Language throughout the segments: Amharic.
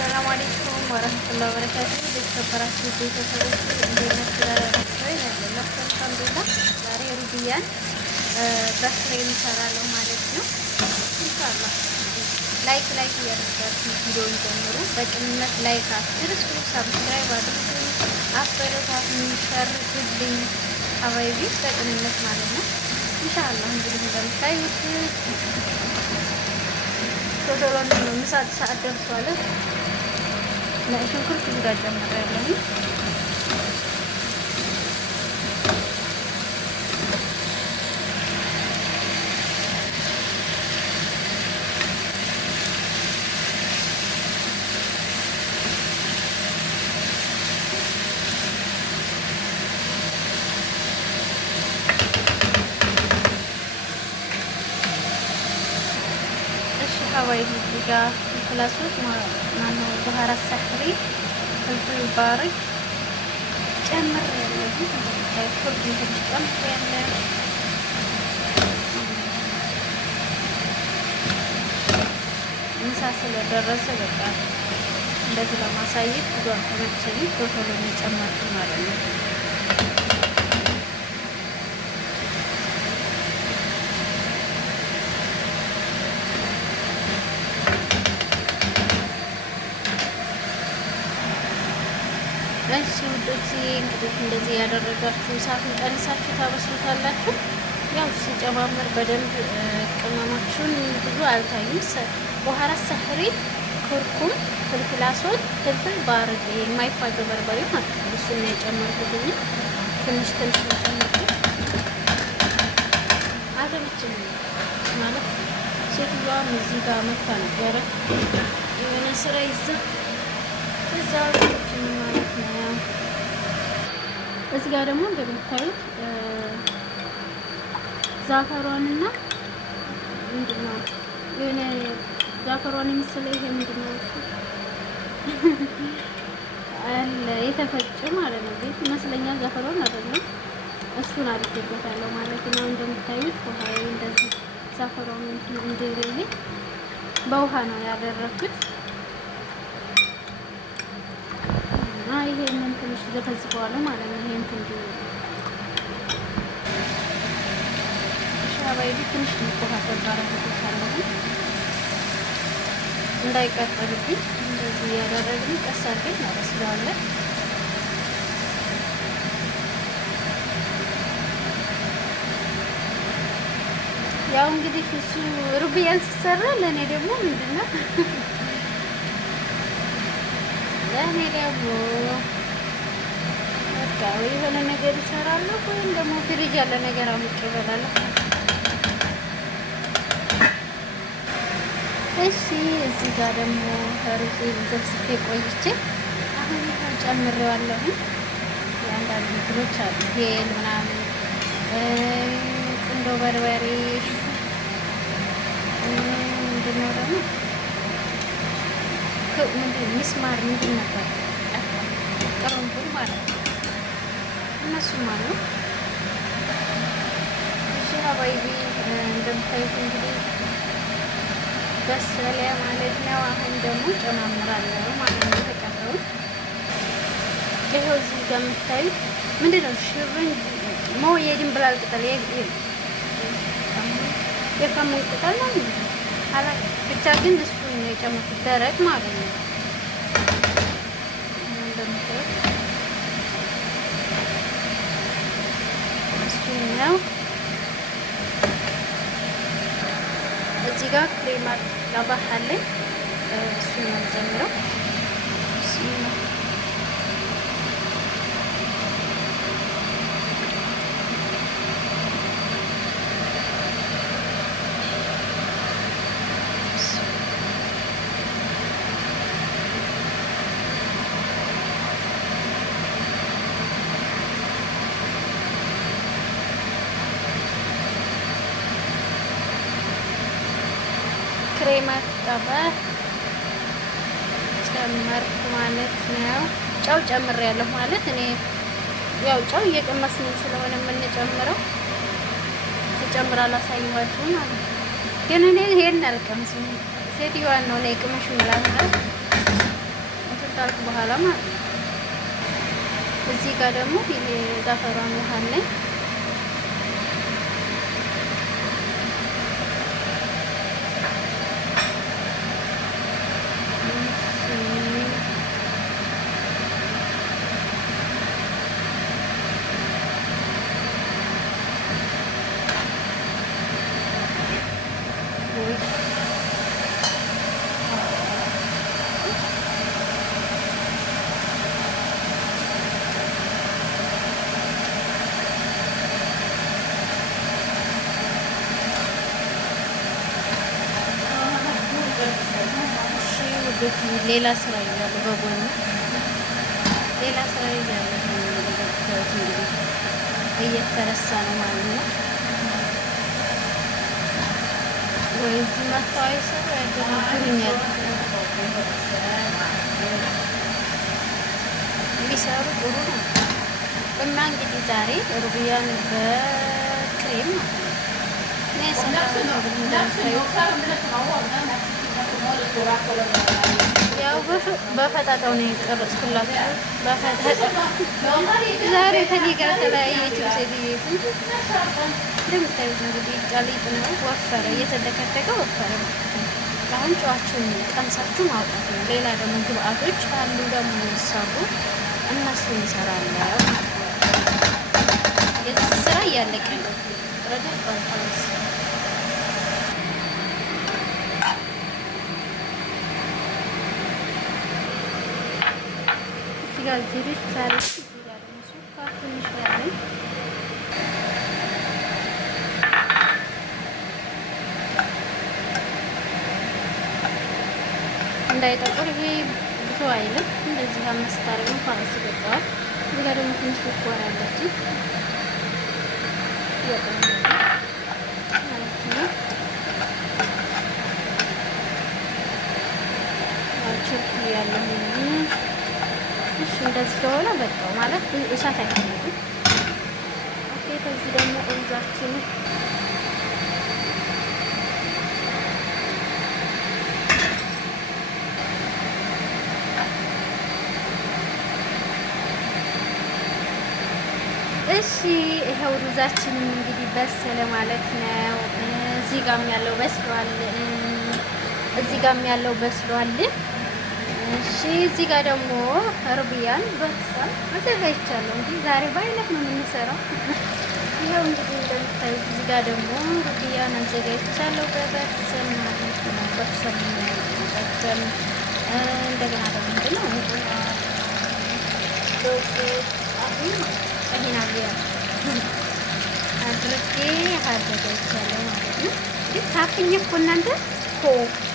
ሰላም አለይኩም ወራህመቱላሂ ወበረካቱህ። የተከበራችሁ ቤተሰቦች እንዴት ናችሁ? አልሐምዱሊላህ። ዛሬ ሩብያን በፍሬም እሰራለሁ ማለት ነው። ኢንሻአላህ ላይክ እያደረጋችሁ ቪዲዮውን ጀምሩ። በቅንነት ላይክ አትርሱ፣ ሰብስክራይብ አድርጉ፣ አበረታቱኝ፣ ሸርጉልኝ ሀባይቢ በቅንነት ማለት ነው። ኢንሻአላህ እንግዲህ እንደምታዩት ቶሎ ነው ምሳ ሰዓት ደርሷል። ሽንኩርት እዚህ ጋር ጨምሬያለሁ። ሀዋይ እዚህ ጋር ፍላሶች ማነው ባህራት ሳህሪ ፍልፍል ባሪ ጨምሬያለሁ። ፍርድ ትንሽ ጨምሬያለሁ። ምሳ ስለደረሰ በቃ እንደዚህ ለማሳየት ብዙ አልተመቸኝም። ቶሎ የሚጨመርኩት ማለት ነው። እሺ ውዶች እንግዲህ እንደዚህ ያደረጋችሁ እሳቱን ቀንሳችሁ ታበስሉታላችሁ። ያው ሲጨማምር በደንብ ቅመማችሁን ብዙ አልታዩም። በኋራት ሳህሪ፣ ኩርኩም፣ ፍልፍል አስወድ፣ ፍልፍል ባርድ የማይፋጀው በርበሬ ማለት ነው። እሱን ነው የጨመርኩት። ትንሽ ነው ጨመርኩት። አገምችን ማለት ሴትዮዋም እዚህ ጋር መታ ነበረ የሆነ ስራ ይዛ እዛ ማለት ነው። እዚህ ጋር ደግሞ እንደምታዩት ዛፈሯንና ምንድነው የሆነ ዛፈሯን የመሰለ ይሄ ምንድነው እሱ አለ የተፈጨ ማለት ነው። ቤት ይመስለኛል ዛፈሯን አይደለም። እሱን አድርጌበታለሁ ማለት ነው። እንደምታዩት ውሃ እንደዚህ ዛፈሯን እንደዚህ በውሃ ነው ያደረኩት። ይሄንን ትንሽ ዘፈዝፈዋለሁ ማለት ነው። ይሄን ትንሽ ሻባይ ትንሽ እንቆሃተር ባረከታለሁ እንዳይቀጥልብኝ እንደዚህ ያደረግን ቀስ አድርገን እናበስለዋለን። ያው እንግዲህ እሱ ሩብያን ሲሰራ ለእኔ ደግሞ ምንድነው ለእኔ ደግሞ በቃ የሆነ ነገር እሰራለሁ ወይም ደግሞ ፍሪጅ ያለ ነገር አምቄ እበላለሁ። እሺ እዚህ ጋር ደግሞ ሩዝ ዘብስፌ ቆይቼ አሁን ጨምሬዋለሁ። የአንዳንድ ምግቦች አሉ ሄል ምናምን ቁንዶ በርበሬ ምንድነው ደግሞ ሚስማር ምንድን ነበር ቅርንፉድ ማለት ነው። እነሱም አሉ። እሺ ሀባይቢ እንደምታዩት እንግዲህ በሰለ ማለት ነው። አሁን ደግሞ ጨማምራለሁ ማለት ነው። ተቀረውን ይኸው እዚህ ጋር የምታዩት ምንድን ነው ሽብን ሞ የድንብላል ቅጠል የከሙን ቅጠል ነው ብቻ ግን እሱ ነው የጨመርኩት ደረቅ ማለት ነው። እንደምታዩት እሱ ነው። እዚህ ጋር ክሬማ ላባህ አለኝ። እሱ ነው የምጨምረው። ክሬማት ጣባ ጨመርኩ ማለት ነው። ጨው ጨምሬያለሁ ማለት እኔ ያው ጨው እየቀመስን ስለሆነ የምንጨምረው ሲጨምር አላሳየኋችሁም ማለት ነው። ግን እኔ ይሄን አልቀምስም። ሴትዮዋን ነው ላይ ቅመሽ ምላት ካልኩ በኋላ ማለት ነው። እዚህ ጋር ደግሞ ይሄ ዛፈራን ውሃ አለኝ። ሌላ ስራ ይያሉ በጎን ሌላ ስራ ይያሉ እንግዲህ እየተረሳ ነው ማለት ነው። ወይ እዚህ ማስተዋይ ሰው ያደርጉኛል ቢሰሩ ጥሩ ነው። እና እንግዲህ ዛሬ ሩብያን በክሬም ያው በፈጣጣው ነው የቀረጽኩላችሁ። በፈጣጣው ዛሬ ከኔ ጋር ተለያየችው ሴትዮቱ። እንደምታዩት እንግዲህ ጫሊጥ ነው፣ ወፈረ፣ እየተደከተከ ወፈረ። አሁን ጨዋችሁን ቀምሳችሁ ማውጣት ነው። ሌላ ደግሞ ግብአቶች አሉ ደግሞ የሚሰሩ እነሱን እንሰራለን። የዚህ ስራ እያለቀ ነው። ጋር ዚሪች ሳለች እዚህ ጋር ደግሞ ሱካር ትንሽ ያለኝ እንዳይጠቁር ይሄ ብዙ አይልም። እንደዚህ አምስት አድርገን ፋስ ይገባዋል። እዚህ ጋር ደግሞ ትንሽ ሱካር ያለች ማለት ነው። ችርክ ያለው እሺ እንደዚህ ከሆነ በቃው ማለት እሳት አይፈልግም። ኦኬ ከዚህ ደግሞ ሩዛችን እሺ ይሄው ሩዛችንም እንግዲህ በሰለ ማለት ነው። እዚህ ጋርም ያለው በስሏል፣ እዚህ ጋርም ያለው በስሏል። እሺ እዚህ ጋር ደግሞ ሩብያን በክሰል አዘጋጅቻለሁ። እንግዲህ ዛሬ በአይነት ነው የምንሰራው። ይኸው እንግዲህ እንደምታዩት እዚህ ጋር ደግሞ ሩብያን አዘጋጅቻለሁ በበክሰል ማለት ነው። በክሰል በክሰል እንደገና ደግሞ ምንድነው አድርጌ አዘጋጅቻለሁ ማለት ነው። ግን ታፍኜ እኮ እናንተ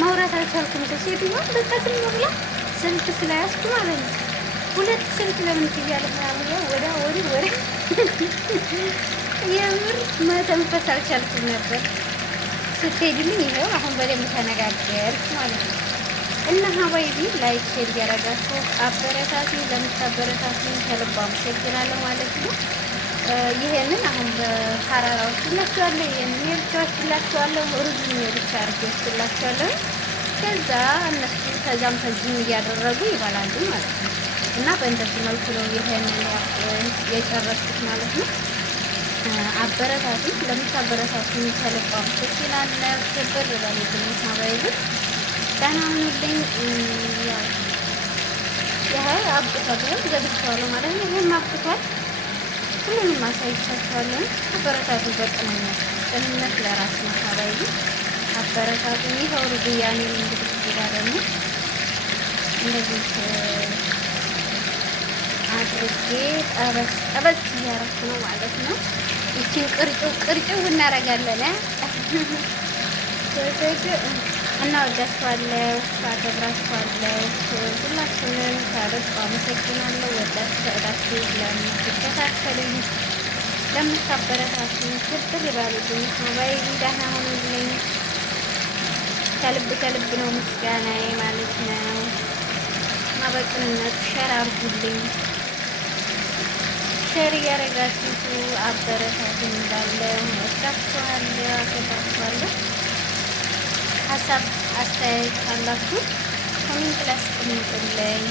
ማውራት አልቻልኩም እኮ ሴትዮዋ በቃ ዝም ብላ ስልክ ስለያዝኩ ማለት ነው። ሁለት ስልክ ለምን ትያለ ምናምን ያው ወደ የምር መተንፈስ አልቻልኩም ነበር ስትሄድልኝ። ይኸው አሁን በደንብ ተነጋገርኩ ማለት ነው። እና ሀባይቢ ላይክ ሼር እያደረጋችሁ አበረታቱኝ። ለምታበረታቱኝ ከልብ አመሰግናለሁ ማለት ነው። ይሄንን አሁን በሐራራ ወስላችኋለሁ። ይሄንን ወስላችኋለሁ። ሩዝ ብቻ አድርጌ ወስላችኋለሁ። ከዛ እነሱ ከዛም ከዚህም እያደረጉ ይበላሉ ማለት ነው። እና በእንደዚህ መልኩ ነው ይሄንን የጨረስኩት ማለት ነው። አበረታቱኝ። ለምታበረታቱኝ ከልብ አመሰግናለሁ። ክብር በልልኝ ሀባይቢ ደህና ሁኑልኝ። ያው ይሄ አብቅቷል ገብቻለሁ ማለት ነው። ይሄም አብቅቷል። ሁሉንም ማሳይቻችኋለሁ። አበረታቱ። በቅንነት ቅንነት ለራስ ነው ሀባይቢ አበረታቱ። ይኸው ሩብያኔ እንግዲህ እዚህ ጋር ደግሞ እንደዚህ አድርጌ ጠበስ ጠበስ እያረኩ ነው ማለት ነው። ይቺን ቅርጭው እናደርጋለን። እና ወዳችኋለሁ፣ አከብራችኋለሁ። ሁላችሁንም ከልብ አመሰግናለሁ። ወዳችሁ ፈቅዳችሁ ለምትከታተሉኝ ለምታበረታቱኝ ክብር ባሉልኝ ሞባይል ደህና ሆኑልኝ። ከልብ ነው ምስጋናዬ ማለት ነው። እና በቅንነት ሸር አድርጉልኝ። ሸር እያደረጋችሁ አበረታቱኝ። እንዳለው ወዳችኋለሁ፣ አከብራችኋለሁ። ሀሳብ አስተያየት ካላችሁ ኮሜንት ላይ አስቀምጡልኝ።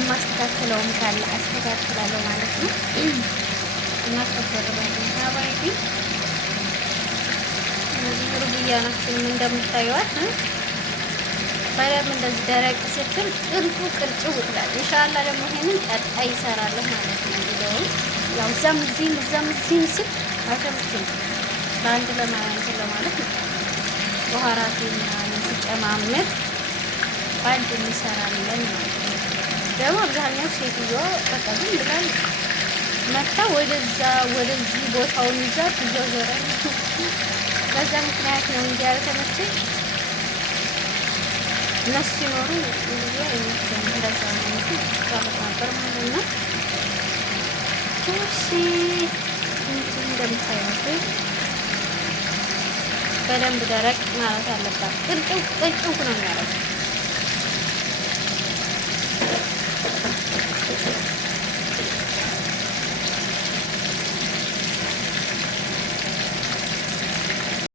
የማስተካከለውም ካለ አስተካክላለሁ ማለት ነው። እና ከበረባኝ ሀባይቢ እነዚህ ሩብያናችንም እንደምታዩት በደንብ እንደዚህ ደረቅ ስትል ቅርጭው ይላል። ኢንሻአላህ ደግሞ ይሄንን ቀጣይ ይሰራለሁ ማለት ነው። ቪዲዮውን ያው እዛም እዚህም ስል አልተመቸኝም በአንድ ለማለት ነው። በኋራቴና ሲጨማምር በአንድ እንሰራለን ማለት ነው። ደግሞ አብዛኛው ሴትዮዋ በቃ ዝም ብላል መታ ወደዚህ ቦታውን ይዛ ትዞረኛለች። በዛ ምክንያት ነው እንጂ ያልተመቸኝ እነሱ ሲኖሩ ብዙ አይመቸም። እንደዛ ነው ጫወት ነበር ማለት ነው። እሺ እንደምታዩት በደንብ ደረቅ ማለት አለባት። ቅርጭው ነው የሚያደርገው